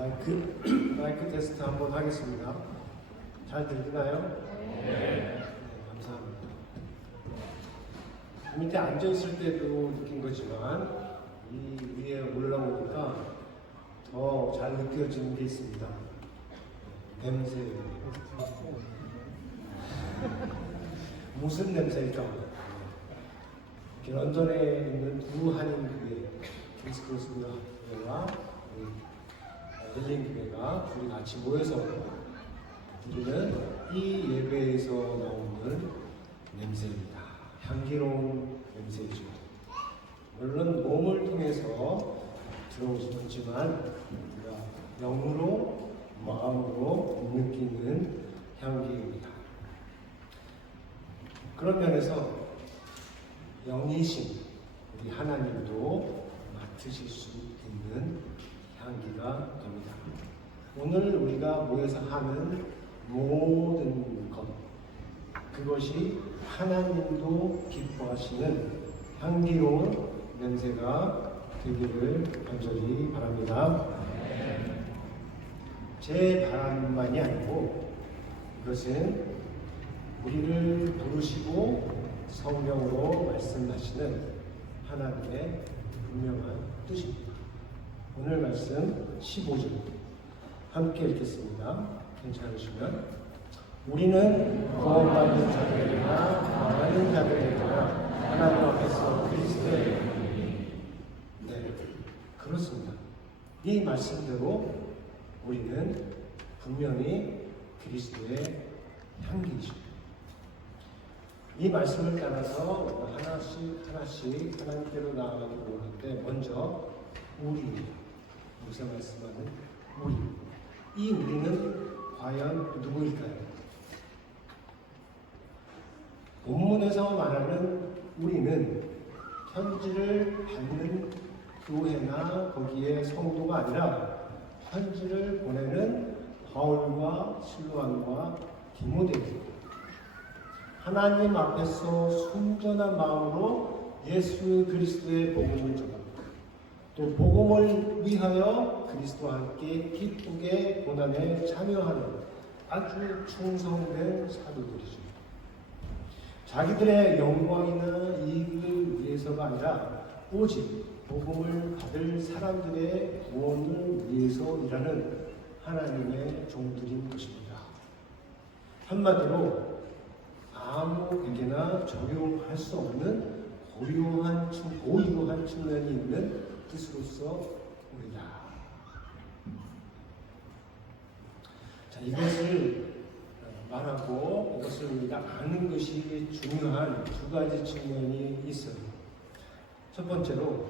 마이크 테스트 한번 하겠습니다. 잘 들리나요? 네. 감사합니다. 밑에 앉아 있을 때도 느낀 거지만 이 위에 올라오니까 더 잘 느껴지는 게 있습니다. 냄새. 무슨 냄새일까? 런던에 있는 두 한인교회, 킹스크로스 교회와 힐링교회가 우리 같이 모여서 드리는 이 예배에서 나오는 냄새입니다. 향기로운 냄새이죠. 물론 몸을 통해서 들어오지만 우리가 영으로, 마음으로 느끼는 향기입니다. 그런 면에서 영이신 우리 하나님도 맡으실 수 있는 향기가 됩니다. 오늘 우리가 모여서 하는 모든 것, 그것이 하나님도 기뻐하시는 향기로운 냄새가 되기를 간절히 바랍니다. 제 바람만이 아니고 이것은 우리를 부르시고 성령으로 말씀하시는 하나님의 분명한 뜻입니다. 오늘 말씀 15절 함께 읽겠습니다. 괜찮으시면 우리는 구원받는 자들이나 망하는 자들이나 하나님 앞에서 그리스도의 네, 그렇습니다. 이 말씀대로 우리는 분명히 그리스도의 향기이십니다. 이 말씀을 따라서 하나씩 하나님께로 나아가기로 하는데 먼저 여기서 말씀하는 우리. 이 우리는 과연 누구일까요? 본문에서 말하는 우리는 편지를 받는 교회나 거기에 성도가 아니라 편지를 보내는 바울과 실로암과 디모데입니다. 하나님 앞에서 순전한 마음으로 예수 그리스도의 복음을 전합니다. 또 복음을 위하여 그리스도와 함께 기쁘게 고난에 참여하는 아주 충성된 사도들이죠. 자기들의 영광이나 이익을 위해서가 아니라 오직 복음을 받을 사람들의 구원을 위해서 일하는 하나님의 종들인 것입니다. 한마디로 아무에게나 적용할 수 없는 고유한 측면이 있는 뜻으로서입니다. 자, 이것을 말하고 이것을 우리가 아는 것이 중요한 두 가지 측면이 있어요. 첫 번째로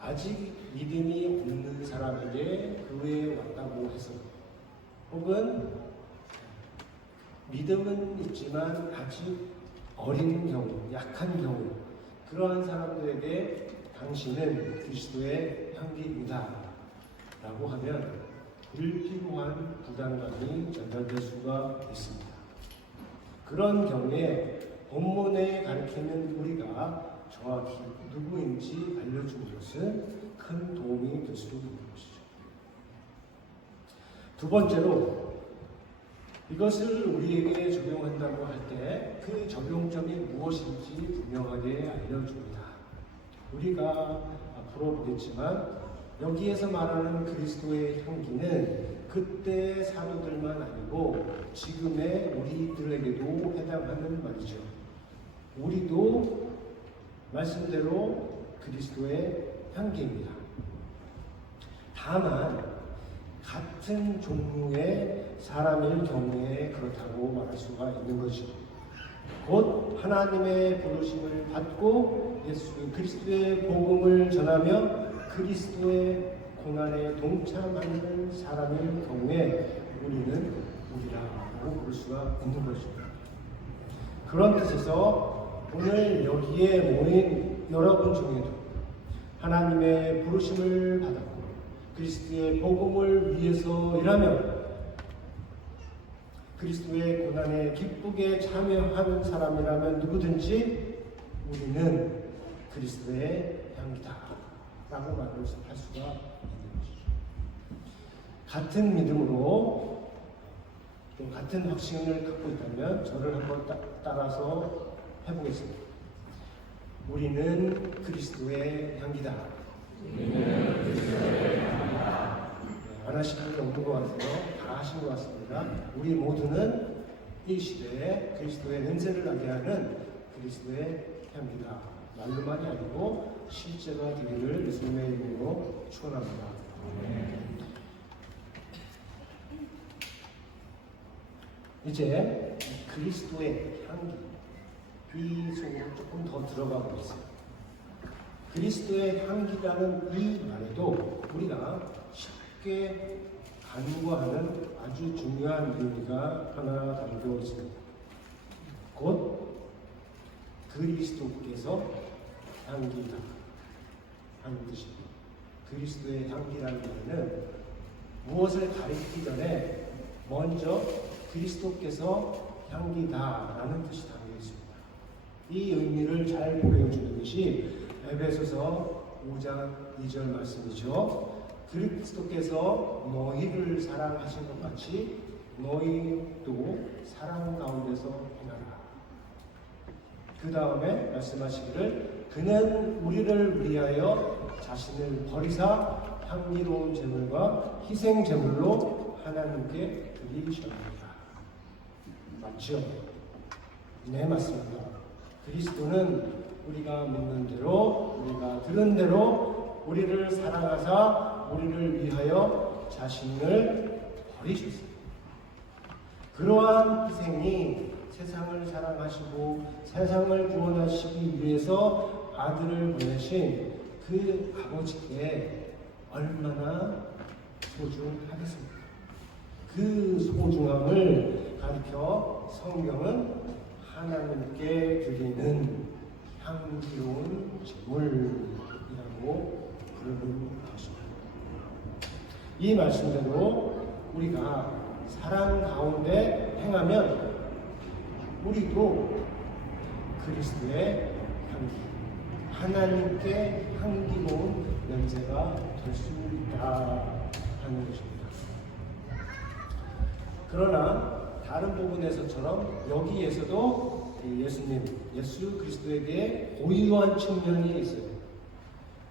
아직 믿음이 없는 사람에게 교회에 왔다고 해서 혹은 믿음은 있지만 아직 어린 경우, 약한 경우 그러한 사람들에게 당신은 그리스도의 향기입니다 라고 하면 불필요한 부담감이 전달될 수가 있습니다. 그런 경우에 본문에 가르치는 우리가 정확히 누구인지 알려주는 것은 큰 도움이 될 수 있는 것이죠. 두 번째로 이것을 우리에게 적용한다고 할 때 그 적용점이 무엇인지 분명하게 알려줍니다. 우리가 앞으로 보겠지만 여기에서 말하는 그리스도의 향기는 그때 사도들만 아니고 지금의 우리들에게도 해당하는 말이죠. 우리도 말씀대로 그리스도의 향기입니다. 다만 같은 종류의 사람일 경우에 그렇다고 말할 수가 있는 것이죠. 곧 하나님의 부르심을 받고 예수 그리스도의 복음을 전하며 그리스도의 고난에 동참하는 사람일 경우에 우리는 우리라고 볼 수가 있는 것입니다. 그런 뜻에서 오늘 여기에 모인 여러분 중에도 하나님의 부르심을 받았고 그리스도의 복음을 위해서 일하며 그리스도의 고난에 기쁘게 참여하는 사람이라면 누구든지 우리는 그리스도의 향기다 라고 말할 수가 있는 것이죠. 같은 믿음으로 또 같은 확신을 갖고 있다면 저를 한번 따라서 해보겠습니다. 우리는 그리스도의 향기다. 안 하신 분이 없는 것 같아요. 다 하신 것 같습니다. 우리 모두는 이 시대에 그리스도의 냄새를 나게 하는 그리스도의 향기다. 말로만이 아니고 실제가 되기를 예수님의 이름으로 축원합니다. 이제 그리스도의 향기, 이 속으로 조금 더 들어가 보겠습니다. 그리스도의 향기라는 이 말에도 우리가 쉽게 간과하는 아주 중요한 의미가 하나 담겨 있습니다. 곧 그리스도께서 향기다 하는 뜻입니다. 그리스도의 향기라는 말은 무엇을 가리키기 전에 먼저 그리스도께서 향기다라는 뜻이 담겨 있습니다. 이 의미를 잘 보여주는 것이 에베소서 5장 2절 말씀이죠. 그리스도께서 너희를 사랑하신 것 같이 너희도 사랑 가운데서 행하라. 그 다음에 말씀하시기를 그는 우리를 위하여 자신을 버리사 향기로운 제물과 희생 제물로 하나님께 드리셨습니다. 맞죠? 네, 맞습니다. 그리스도는 우리가 믿는 대로, 우리가 들은 대로 우리를 사랑하사 우리를 위하여 자신을 버리셨습니다. 그러한 희생이 세상을 사랑하시고 세상을 구원하시기 위해서 아들을 보내신 그 아버지께 얼마나 소중하겠습니까? 그 소중함을 가리켜 성경은 하나님께 드리는 향기로운 제물이라고 부르는 것입니다. 이 말씀대로 우리가 사랑 가운데 행하면 우리도 그리스도의 향기, 하나님께 향기로운 냄새가 될 수 있다 하는 것입니다. 그러나 다른 부분에서처럼 여기에서도 예수님, 예수 그리스도에게 고유한 측면이 있어요.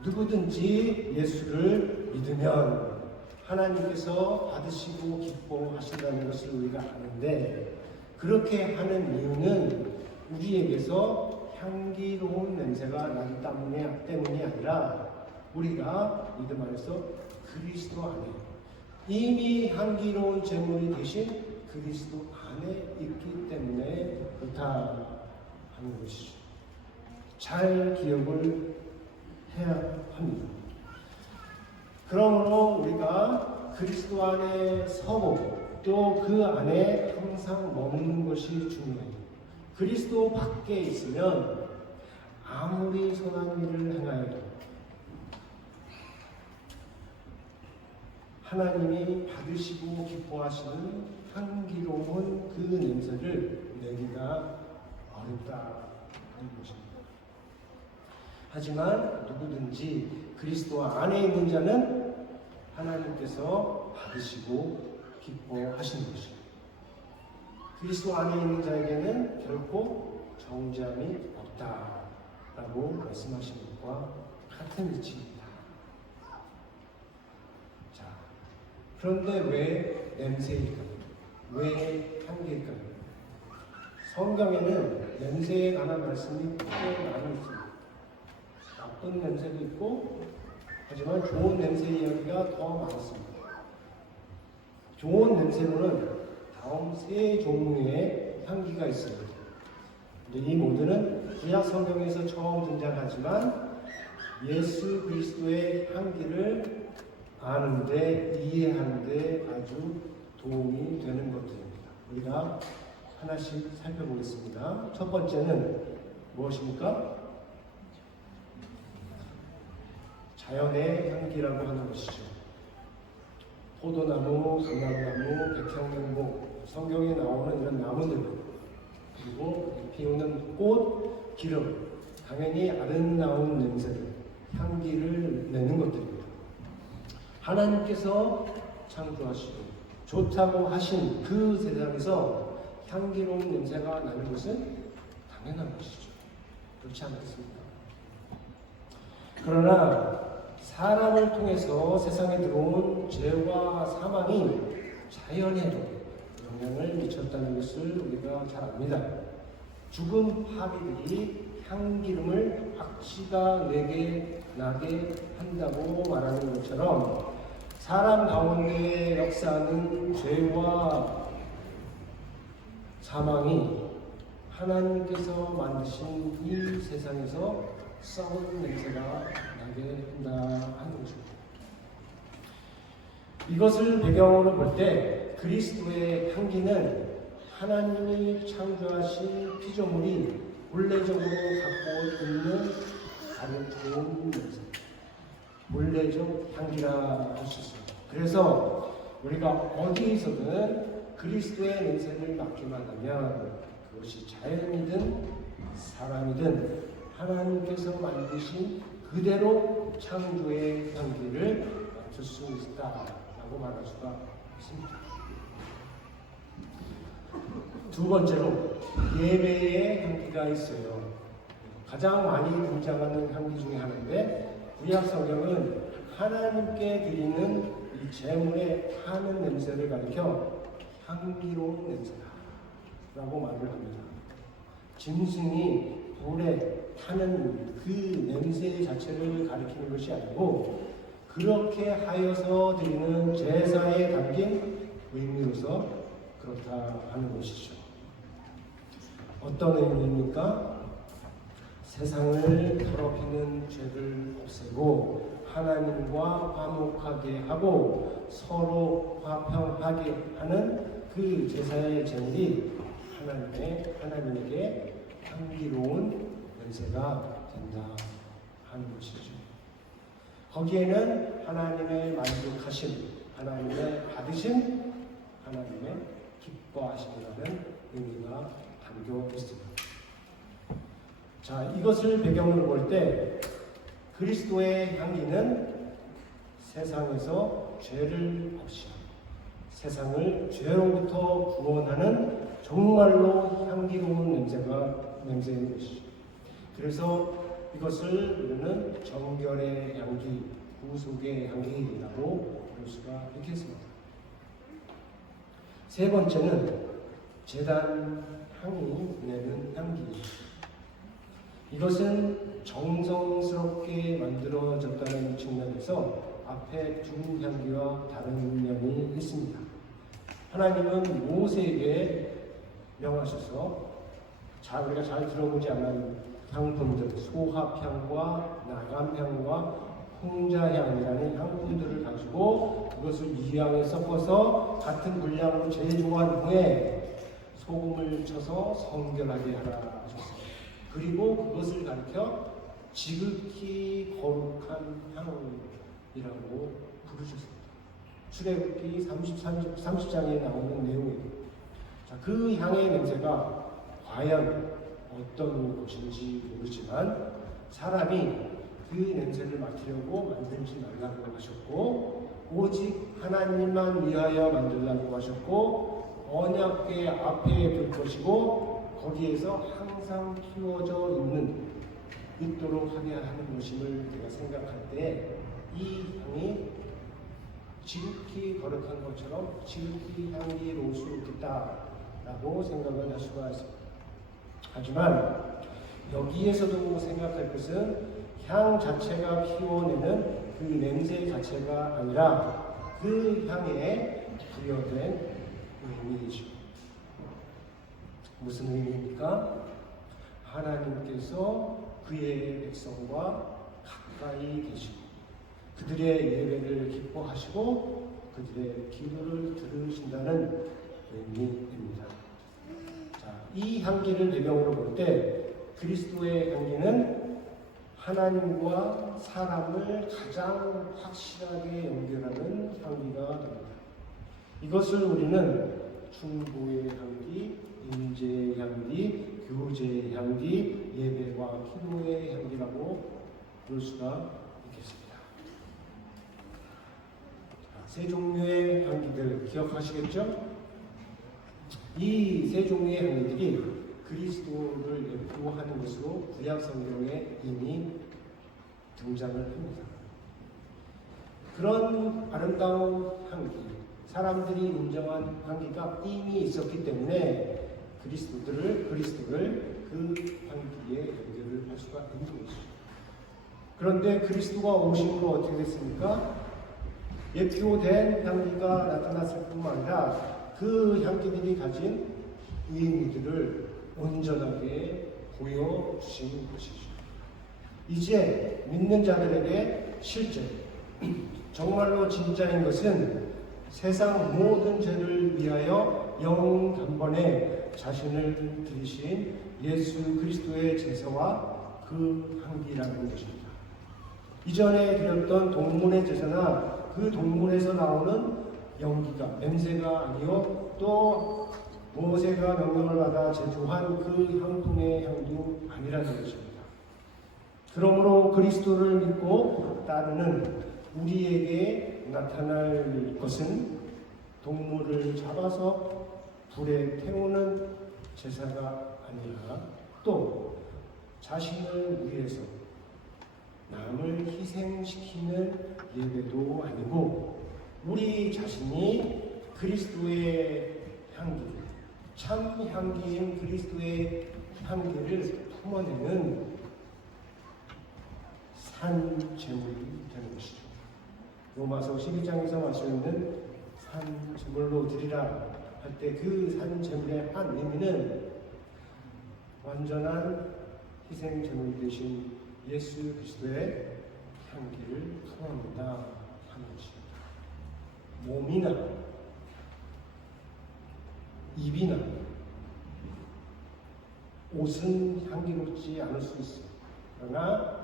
누구든지 예수를 믿으면 하나님께서 받으시고 기뻐하신다는 것을 우리가 아는데, 그렇게 하는 이유는 우리에게서 향기로운 냄새가 나기 때문이 아니라 우리가 믿음 안에서 그리스도 안에 이미 향기로운 제물이 되신 그리스도 안에 있기 때문에 그렇다 하는 것이죠. 잘 기억을 해야 합니다. 그러므로 우리가 그리스도 안에 서고 또 그 안에 항상 머무는 것이 중요해요. 그리스도 밖에 있으면 아무리 선한 일을 행하여도 하나님이 받으시고 기뻐하시는 향기로운 그 냄새를 내기가 어렵다는 것입니다. 하지만 누구든지 그리스도 안에 있는 자는 하나님께서 받으시고 기뻐하시는 것입니다. 그리스도 안에 있는 자에게는 결코 정죄함이 없다라고 말씀하신 것과 같은 이치입니다. 자, 그런데 왜 냄새일까요? 왜 향기일까요? 성경에는 냄새에 관한 말씀이 꽤 많이 있습니다. 나쁜 냄새도 있고, 하지만 좋은 냄새 이야기가 더 많습니다. 좋은 냄새로는 다음 세 종류의 향기가 있습니다. 이 모두는 구약 성경에서 처음 등장하지만 예수 그리스도의 향기를 아는데, 이해하는데 아주 도움이 되는 것들입니다. 우리가 하나씩 살펴보겠습니다. 첫 번째는 무엇입니까? 자연의 향기라고 하는 것이죠. 포도나무, 감람나무, 백향나무, 성경에 나오는 이런 나무들, 그리고 피우는 꽃, 기름, 당연히 아름다운 냄새를, 향기를 내는 것들입니다. 하나님께서 창조하시고 좋다고 하신 그 세상에서 향기로운 냄새가 나는 것은 당연한 것이죠. 그렇지 않겠습니까? 그러나 사람을 통해서 세상에 들어온 죄와 사망이 자연에도 영향을 미쳤다는 것을 우리가 잘 압니다. 죽은 파리들이 향기름을 악취가 내게 나게 한다고 말하는 것처럼 사람 가운데 역사하는 죄와 사망이 하나님께서 만드신 이 세상에서 썩은 냄새가 나게 한다 하는 것입니다. 이것을 배경으로 볼 때 그리스도의 향기는 하나님이 창조하신 피조물이 본래적으로 갖고 있는 다른 좋은 냄새, 본래적 향기라 할 수 있습니다. 그래서 우리가 어디에서든 그리스도의 냄새를 맡기만 하면 그것이 자연이든 사람이든 하나님께서 만드신 그대로 창조의 향기를 맡을 수 있다라고 말할 수가 있습니다. 두 번째로 예배의 향기가 있어요. 가장 많이 등장하는 향기 중에 하나인데 구약 성경은 하나님께 드리는 이 제물의 타는 냄새를 가리켜 향기로운 냄새라고 말을 합니다. 짐승이 불에 타는 그 냄새 자체를 가리키는 것이 아니고 그렇게 하여서 드리는 제사에 담긴 의미로서 그렇다 하는 것이죠. 어떤 의미입니까? 세상을 더럽히는 죄를 없애고 하나님과 화목하게 하고 서로 화평하게 하는 그 제사의 제물이 하나님에게 향기로운 냄새가 된다 하는 것이죠. 거기에는 하나님의 만족하심, 하나님의 받으심, 하나님의 기뻐하심이라는 의미가 담겨 있습니다. 자, 이것을 배경으로 볼 때 그리스도의 향기는 세상에서 죄를 없이 세상을 죄로부터 구원하는 정말로 향기로운 냄새인 것이죠. 그래서 이것을 우리는 정결의 향기, 구속의 향기라고 볼 수가 있겠습니다. 세 번째는 제단 향이 내는 향기입니다. 이것은 정성스럽게 만들어졌다는 측면에서 앞에 두 향기와 다른 면이 있습니다. 하나님은 모세에게 명하셔서 우리가 잘 들어보지 않은 향품들, 소합향과 나감향과 홍자향이라는 향품들을 가지고 그것을 이향에 섞어서 같은 분량으로 제조한 후에 소금을 쳐서 성결하게 하라 하셨습니다. 그리고 그것을 가리켜 지극히 거룩한 향이라고 부르셨습니다. 출애굽기 30장에 나오는 내용이에요. 자, 그 향의 냄새가 과연 어떤 것인지 모르지만 사람이 그 냄새를 맡으려고 만들지 말라고 하셨고 오직 하나님만 위하여 만들라고 하셨고 언약궤 앞에 둘 것이고 거기에서 항상 피워져 있도록 하게 하는 것임을 제가 생각할 때 이 향이 지극히 거룩한 것처럼 지극히 향기로울 수 있겠다라고 생각을 할 수가 있습니다. 하지만 여기에서도 생각할 것은 향 자체가 피워내는 그 냄새 자체가 아니라 그 향에 부여된 의미이죠. 무슨 의미입니까? 하나님께서 그의 백성과 가까이 계시고 그들의 예배를 기뻐하시고 그들의 기도를 들으신다는 의미입니다. 자, 이 향기를 배경으로 볼 때 그리스도의 향기는 하나님과 사람을 가장 확실하게 연결하는 향기가 됩니다. 이것을 우리는 충고의 향기, 임재의 향기, 교제의 향기, 예배와 기도의 향기라고 부를 수가 있겠습니다. 세 종류의 향기들 기억하시겠죠? 이 세 종류의 향기들이 그리스도를 예표하는 것으로 구약 성경에 이미 등장을 합니다. 그런 아름다운 향기, 사람들이 인정한 향기가 이미 있었기 때문에 그리스도를 그 향기에 연결을 할 수가 있는 것이죠. 그런데 그리스도가 오심으로 어떻게 됐습니까? 예표된 향기가 나타났을 뿐만 아니라 그 향기들이 가진 의미들을 온전하게 보여주신 것이죠. 이제 믿는 자들에게 실제 정말로 진짜인 것은 세상 모든 죄를 위하여 영단번에 자신을 드리신 예수 그리스도의 제사와 그 향기라는 것입니다. 이전에 드렸던 동물의 제사나 그 동물에서 나오는 연기가, 냄새가 아니요 또 모세가 명령을 받아 제조한 그 향품의 향도 아니라는 것입니다. 그러므로 그리스도를 믿고 따르는 우리에게 나타날 것은 동물을 잡아서 불에 태우는 제사가 아니라 또 자신을 위해서 남을 희생시키는 예배도 아니고 우리 자신이 그리스도의 향기, 참 향기인 그리스도의 향기를 품어내는 산 제물이 되는 것이죠. 로마서 12장에서 말씀있는 산 제물로 드리라 할 때 그 산 제물의 한 의미는 완전한 희생 제물 되신 예수 그리스도의 향기를 품어낸다 하는 것입니다. 몸이나 입이나 옷은 향기롭지 않을 수 있어요. 그러나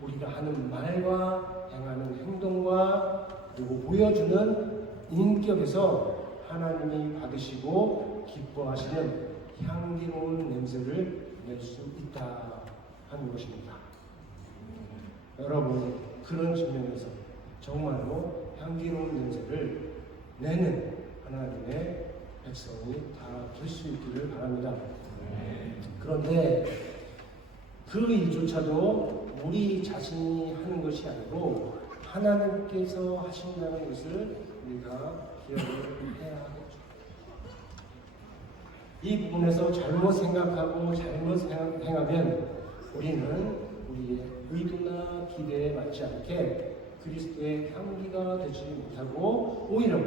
우리가 하는 말과 행하는 행동과 그리고 보여주는 인격에서 하나님이 받으시고 기뻐하시는 향기로운 냄새를 낼 수 있다 하는 것입니다. 여러분, 그런 측면에서 정말로 향기로운 냄새를 내는 하나님의 백성이 다 될 수 있기를 바랍니다. 그런데 그 일조차도 우리 자신이 하는 것이 아니고 하나님께서 하신다는 것을 우리가 기억을 해야 하겠죠. 이 부분에서 잘못 생각하고 잘못 행하면 우리는 우리의 의도나 기대에 맞지 않게 그리스도의 향기가 되지 못하고 오히려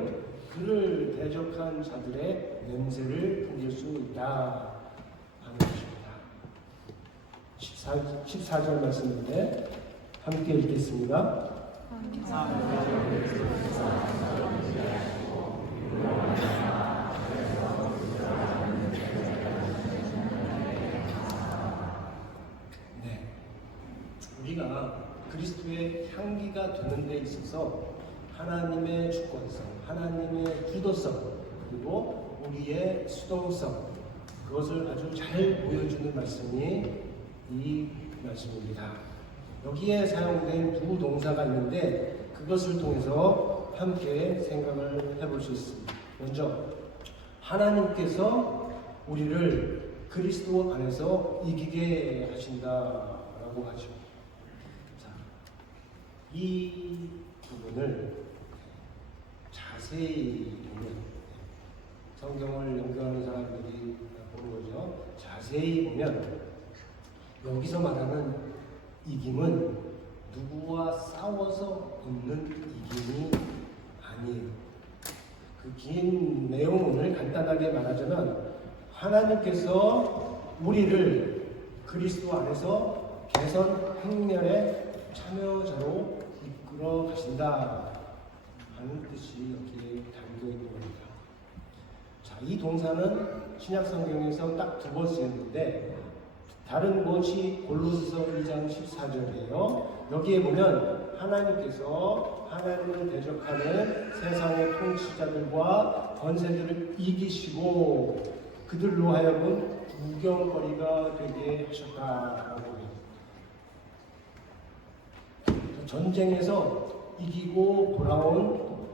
그를 대적한 자들의 냄새를 풍길 수 있다 하는 것입니다. 14절 말씀인데 함께 읽겠습니다. 네, 우리가 그리스도의 향기가 되는 데 있어서 하나님의 주권성, 하나님의 주도성, 그리고 우리의 수동성, 그것을 아주 잘 보여주는 말씀이 이 말씀입니다. 여기에 사용된 두 동사가 있는데 그것을 통해서 함께 생각을 해볼 수 있습니다. 먼저 하나님께서 우리를 그리스도 안에서 이기게 하신다라고 하죠. 자, 이 부분을 자세히 보면 성경을 연구하는 사람들이 보는 거죠. 자세히 보면 여기서 말하는 이김은 누구와 싸워서 얻는 이김이 아니에요. 그 긴 내용을 간단하게 말하자면 하나님께서 우리를 그리스도 안에서 개선 행렬의 참여자로 이끌어 가신다 하는 뜻이 여기에 담겨 있는 겁니다. 자, 이 동사는 신약 성경에서 딱 두 번 쓰였는데 다른 곳이 골로새서 2장 14절이에요. 여기에 보면 하나님께서 하나님을 대적하는 세상의 통치자들과 권세들을 이기시고 그들로 하여금 구경거리가 되게 하셨다라고 해요. 전쟁에서 이기고 돌아온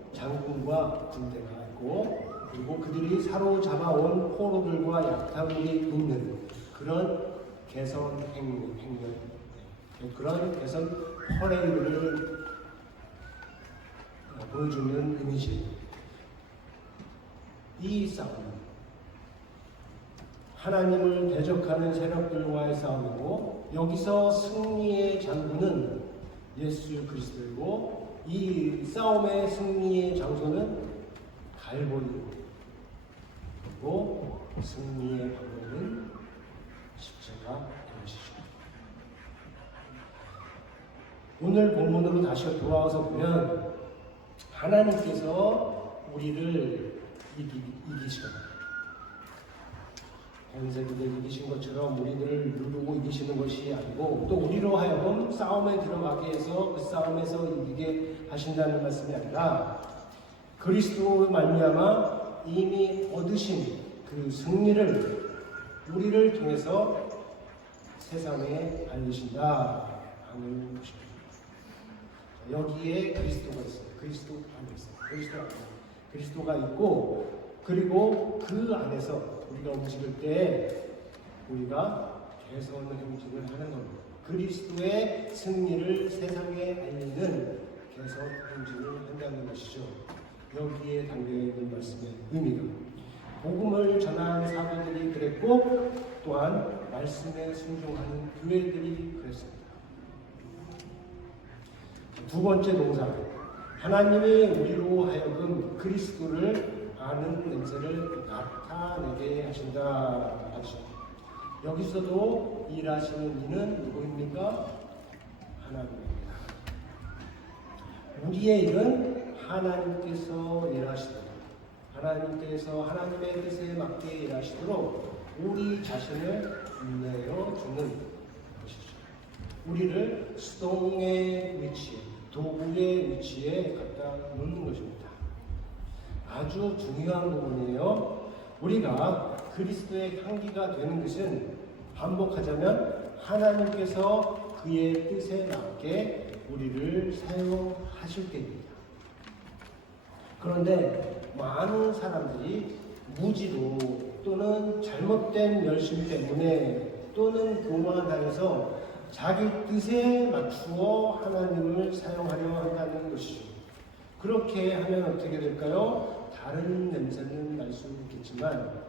군과 군대가 있고, 그리고 그들이 사로잡아온 포로들과 약탈물이 있는 그런 개선 행렬, 그런 개선 퍼레이드를 보여주는 이미지. 이 싸움, 하나님을 대적하는 세력들과의 싸움이고, 여기서 승리의 장군은 예수 그리스도이고, 이 싸움의 승리의 장소는 갈보리고, 그리고 승리의 방법은 십자가인 것이죠. 오늘 본문으로 다시 돌아와서 보면 하나님께서 우리를 이기시거든요. 현세들을 이기신 것처럼 우리들을 누르고 이기시는 것이 아니고, 또 우리로 하여금 싸움에 들어가게 해서 그 싸움에서 이기게 하신다는 말씀이 아니라, 그리스도로 말미암아 이미 얻으신 그 승리를 우리를 통해서 세상에 알리신다 하는 것입니다. 여기에 그리스도가 있어요. 그리스도 안에 있어요. 그리스도가 있고, 그리고 그 안에서 우리가 움직일 때 우리가 개선의 행진을 하는 겁니다. 그리스도의 승리를 세상에 알리는 개선 행진을 한다는 것이죠. 여기에 담겨있는 말씀의 의미가, 복음을 전한 사도들이 그랬고, 또한 말씀에 순종하는 교회들이 그랬습니다. 두 번째 동사, 하나님이 우리로 하여금 그리스도를 아는 냄새를 나타내게 하신다 하죠. 여기서도 일하시는 이는 누구입니까? 하나님입니다. 우리의 일은 하나님께서 일하시도록, 하나님께서 하나님의 뜻에 맞게 일하시도록 우리 자신을 내어주는 것이죠. 우리를 수동의 위치에, 도구의 위치에 갖다 놓는 것입니다. 아주 중요한 부분이에요. 우리가 그리스도의 향기가 되는 것은, 반복하자면 하나님께서 그의 뜻에 맞게 우리를 사용하실 때입니다. 그런데 많은 사람들이 무지로, 또는 잘못된 열심 때문에, 또는 교만하여서 자기 뜻에 맞추어 하나님을 사용하려 한다는 것이죠. 그렇게 하면 어떻게 될까요? 다른 냄새는 날 수 있겠지만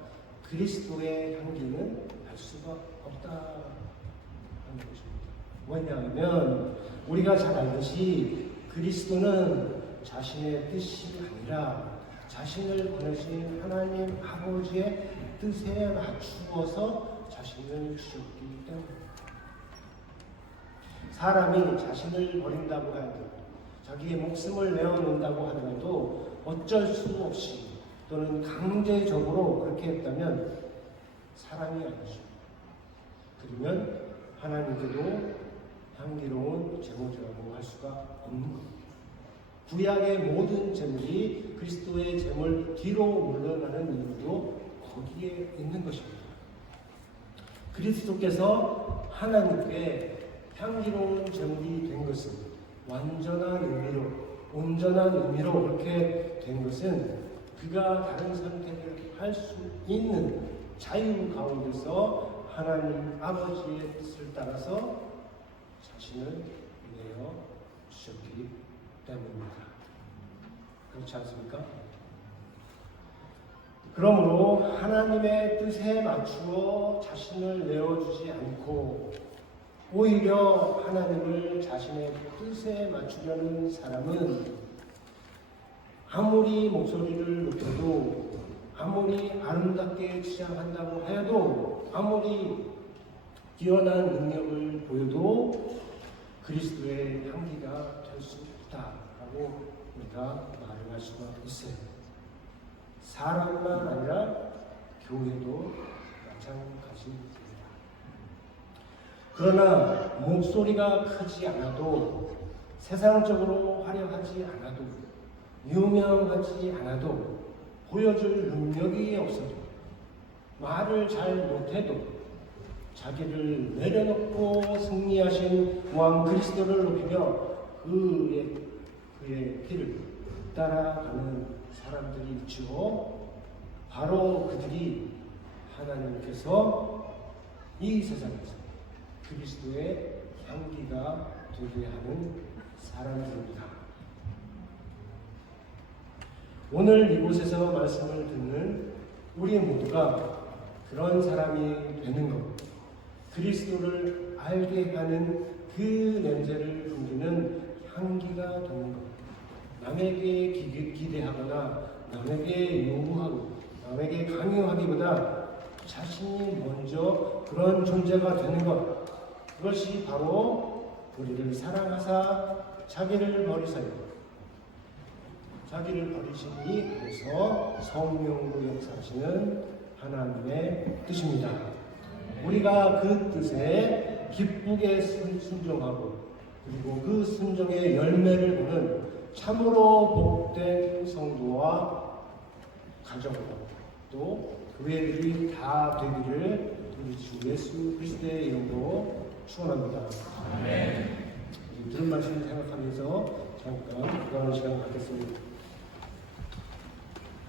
그리스도의 향기는 날 수가 없다 하는 것입니다. 왜냐하면 우리가 잘 알듯이 그리스도는 자신의 뜻이 아니라 자신을 보내신 하나님 아버지의 뜻에 맞추어서 자신을 주셨기 때문입니다. 사람이 자신을 버린다고 하여도, 자기의 목숨을 내어놓는다고 하더라도 어쩔 수 없이 또는 강제적으로 그렇게 했다면 사람이 아니죠. 그러면 하나님께도 향기로운 제물이라고 할 수가 없는 겁니다. 구약의 모든 제물이 그리스도의 제물 뒤로 물러나는 이유도 거기에 있는 것입니다. 그리스도께서 하나님께 향기로운 제물이 된 것은, 완전한 의미로, 온전한 의미로 그렇게 된 것은, 그가 다른 선택을 할 수 있는 자유 가운데서 하나님 아버지의 뜻을 따라서 자신을 내어 주셨기 때문입니다. 그렇지 않습니까? 그러므로 하나님의 뜻에 맞추어 자신을 내어주지 않고 오히려 하나님을 자신의 뜻에 맞추려는 사람은 아무리 목소리를 높여도, 아무리 아름답게 치장한다고 해도, 아무리 뛰어난 능력을 보여도 그리스도의 향기가 될 수 없다라고 우리가 말할 수가 있어요. 사람만 아니라 교회도 마찬가지입니다. 그러나 목소리가 크지 않아도, 세상적으로 화려하지 않아도, 유명하지 않아도, 보여줄 능력이 없어도, 말을 잘 못해도 자기를 내려놓고 승리하신 왕 그리스도를 높이며 그의 길을, 뒤따라가는 사람들이 있죠. 바로 그들이 하나님께서 이 세상에서 그리스도의 향기가 되게 하는 사람들입니다. 오늘 이곳에서 말씀을 듣는 우리 모두가 그런 사람이 되는 것, 그리스도를 알게 하는 그 냄새를 풍기는 향기가 되는 것, 남에게 기대하거나 남에게 요구하고 남에게 강요하기보다 자신이 먼저 그런 존재가 되는 것, 그것이 바로 우리를 사랑하사 자기를 버리사요 자기를 버리시니 그래서 성령으로 역사하시는 하나님의 뜻입니다. 우리가 그 뜻에 기쁘게 순종하고 그리고 그 순종의 열매를 보는 참으로 복된 성도와 가정 또 교회들이 다 되기를 우리 주 예수 그리스도의 이름으로 축원합니다. 들은 말씀을 생각하면서 잠깐 기도하는 시간 갖겠습니다.